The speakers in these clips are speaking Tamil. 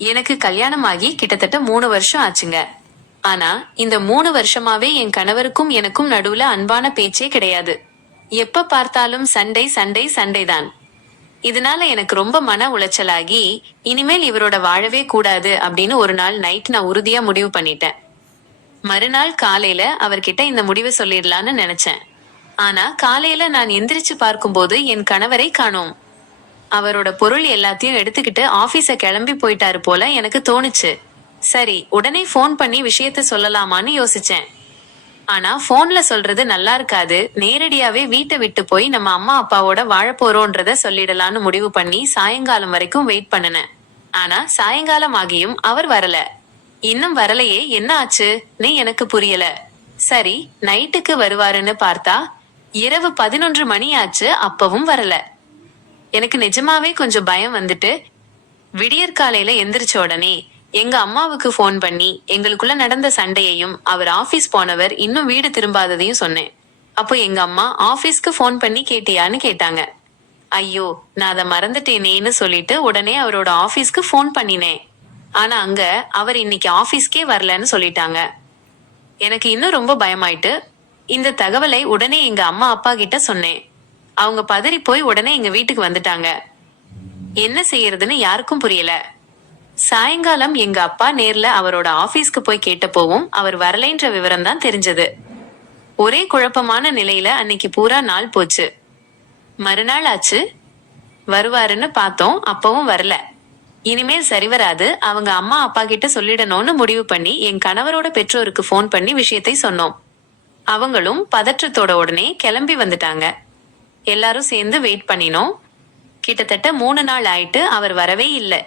எனக்கு கல்யாணமாகி கிட்டத்தட்ட 3 வருஷம் ஆச்சுங்க. ஆனா இந்த 3 வருஷமாவே என் கணவருக்கும் எனக்கும் நடுவுல அன்பான பேச்சே கிடையாது. எப்ப பார்த்தாலும் சண்டை சண்டை சண்டைதான். இதனால எனக்கு ரொம்ப மன உளைச்சலாகி, இனிமேல் இவரோட வாழவே கூடாது அப்படின்னு ஒரு நாள் நைட் நான் உறுதியா முடிவு பண்ணிட்டேன். மறுநாள் காலையில அவர்கிட்ட இந்த முடிவை சொல்லிடலான்னு நினைச்சேன். ஆனா காலையில நான் எந்திரிச்சு பார்க்கும்போது என் கணவரை காணோம். அவரோட பொருள் எல்லாத்தையும் எடுத்துக்கிட்டு ஆபீஸ கிளம்பி போயிட்டாரு போல எனக்கு தோணுச்சு. சரி, உடனே ஃபோன் பண்ணி விஷயத்த சொல்லலாமான்னு யோசிச்சேன். ஆனா போன்ல சொல்றது நல்லா இருக்காது. நேரடியாவே வீட்டை விட்டு போய் நம்ம அம்மா அப்பாவோட வாழ போறோன்றத சொல்லிடலான்னு முடிவு பண்ணி சாயங்காலம் வரைக்கும் வெயிட் பண்ணுனேன். ஆனா சாயங்காலம் ஆகியும் அவர் வரல. இன்னும் வரலையே, என்ன ஆச்சுன்னு எனக்கு புரியல. சரி, நைட்டுக்கு வருவாருன்னு பார்த்தா இரவு 11 மணி ஆச்சு, அப்பவும் வரல. எனக்கு நிஜமாவே கொஞ்சம் பயம் வந்துட்டு விடியற்காலையில எந்திரிச்ச உடனே எங்க அம்மாவுக்கு ஃபோன் பண்ணி எங்களுக்குள்ள நடந்த சண்டையையும் அவர் ஆபீஸ் போனவர் இன்னும் வீடு திரும்பாததையும் சொன்னேன். அப்போ எங்க அம்மா ஆபீஸ்க்கு ஃபோன் பண்ணி கேட்டியான்னு கேட்டாங்க. ஐயோ, நான் அதை மறந்துட்டேனேன்னு சொல்லிட்டு உடனே அவரோட ஆபீஸ்க்கு ஃபோன் பண்ணினேன். ஆனா அங்க அவர் இன்னைக்கு ஆபீஸ்க்கே வரலன்னு சொல்லிட்டாங்க. எனக்கு இன்னும் ரொம்ப பயமாயிட்டு இந்த தகவலை உடனே எங்க அம்மா அப்பா கிட்ட சொன்னேன். அவங்க பதறி போய் உடனே எங்க வீட்டுக்கு வந்துட்டாங்க. என்ன செய்யறதுன்னு யாருக்கும் புரியல. சாயங்காலம் எங்க அப்பா நேர்ல அவரோட ஆபீஸ்க்கு போய் கேட்டப்போவும் அவர் வரலைன்ற விவரம் தான் தெரிஞ்சது. ஒரே குழப்பமான நிலையில அன்னைக்கு பூரா நாள் போச்சு. மறுநாள் ஆச்சு, வருவாருன்னு பார்த்தோம், அப்பவும் வரல. இனிமேல் சரி வராது, அவங்க அம்மா அப்பா கிட்ட சொல்லிடணும்னு முடிவு பண்ணி என் கணவரோட பெற்றோருக்கு ஃபோன் பண்ணி விஷயத்தை சொன்னோம். அவங்களும் பதற்றத்தோட உடனே கிளம்பி வந்துட்டாங்க. எல்லாரும் சேர்ந்து வெயிட் பண்ணினோம். கிட்டத்தட்ட 3 நாள் ஆயிட்டு அவர் வரவே இல்லை.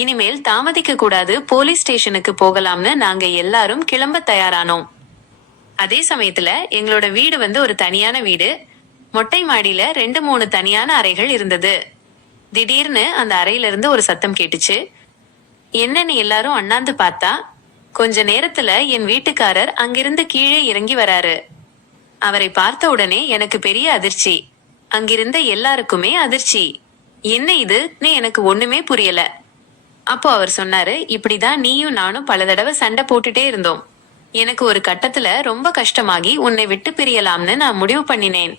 இனிமேல் தாமதிக்க கூடாது, போலீஸ் ஸ்டேஷனுக்கு போகலாம்னு நாங்க எல்லாரும் கிளம்ப தயாரானோம். அதே சமயத்துல எங்களோட வீடு ஒரு தனியான வீடு. மொட்டை மாடியில 2-3 தனியான அறைகள் இருந்தது. திடீர்னு அந்த அறையில இருந்து ஒரு சத்தம் கேட்டுச்சு. என்னன்னு எல்லாரும் அண்ணாந்து பார்த்தா கொஞ்ச நேரத்துல என் வீட்டுக்காரர் அங்கிருந்து கீழே இறங்கி வராரு. அவரை பார்த்த உடனே எனக்கு பெரிய அதிர்ச்சி. அங்கிருந்த எல்லாருக்குமே அதிர்ச்சி. என்ன இதுன்னு எனக்கு ஒண்ணுமே புரியல. அப்போ அவர் சொன்னாரு, இப்படிதான் நீயும் நானும் பல தடவை சண்டை போட்டுட்டே இருந்தோம். எனக்கு ஒரு கட்டத்துல ரொம்ப கஷ்டமாகி உன்னை விட்டு பிரியலாம்னு நான் முடிவு பண்ணினேன்.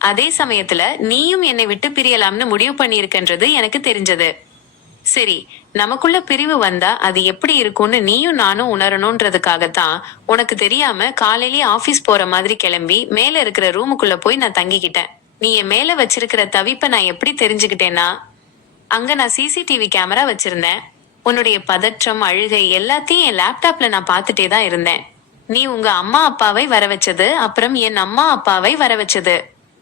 அதே சமயத்துல நீயும் என்னை விட்டு பிரியலாம்னு முடிவு பண்ணியிருக்கன்றது எனக்கு தெரிஞ்சது. சரி, நமக்குள்ள பிரிவு வந்தா அது எப்படி இருக்கும்னு நீயும் நானும் உணரணும்ன்றதுக்காகத்தான் உனக்கு தெரியாம காலையிலேயே ஆபீஸ் போற மாதிரி கிளம்பி மேல இருக்கிற ரூமுக்குள்ள போய் நான் தங்கிக்கிட்டேன். நீ என் மேல வச்சிருக்கிற தவிப்ப நான் எப்படி தெரிஞ்சுக்கிட்டேன்னா, அங்க நான் சிசிடிவி கேமரா வச்சிருந்தேன். உன்னுடைய பதற்றம், அழுகை எல்லாத்தையும் என் லேப்டாப்ல நான் பார்த்துட்டே தான் இருந்தேன். நீ உங்க அம்மா அப்பாவை வர வச்சது, அப்புறம் என் அம்மா அப்பாவை வர வச்சது,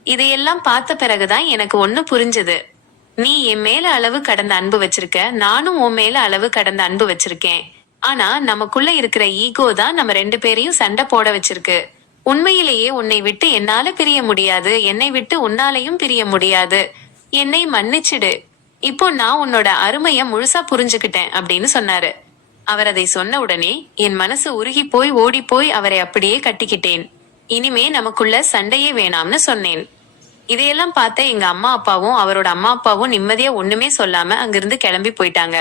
இதையெல்லாம் பார்த்த பிறகுதான் எனக்கு ஒண்ணு புரிஞ்சது. நீ என் மேல அளவு கடந்த அன்பு வச்சிருக்க, நானும் உன் மேல அளவு கடந்த அன்பு வச்சிருக்கேன். ஆனா நமக்குள்ள இருக்கிற ஈகோ தான் நம்ம 2 பேரையும் சண்டை போட வச்சிருக்கு. உண்மையிலேயே உன்னை விட்டு என்னால பிரிய முடியாது, என்னை விட்டு உன்னாலையும் பிரிய முடியாது. என்னை மன்னிச்சிடு. இப்போ நான் உன்னோட அருமைய முழுசா புரிஞ்சுக்கிட்டேன் அப்படின்னு சொன்னாரு. அவர் அதை சொன்ன உடனே என் மனசு உருகி போய் ஓடி போய் அவரை அப்படியே கட்டிக்கிட்டேன். இனிமே நமக்குள்ள சண்டையே வேணாம்னு சொன்னேன். இதையெல்லாம் பார்த்த எங்க அம்மா அப்பாவும் அவரோட அம்மா அப்பாவும் நிம்மதியா ஒண்ணுமே சொல்லாம அங்கிருந்து கிளம்பி போயிட்டாங்க.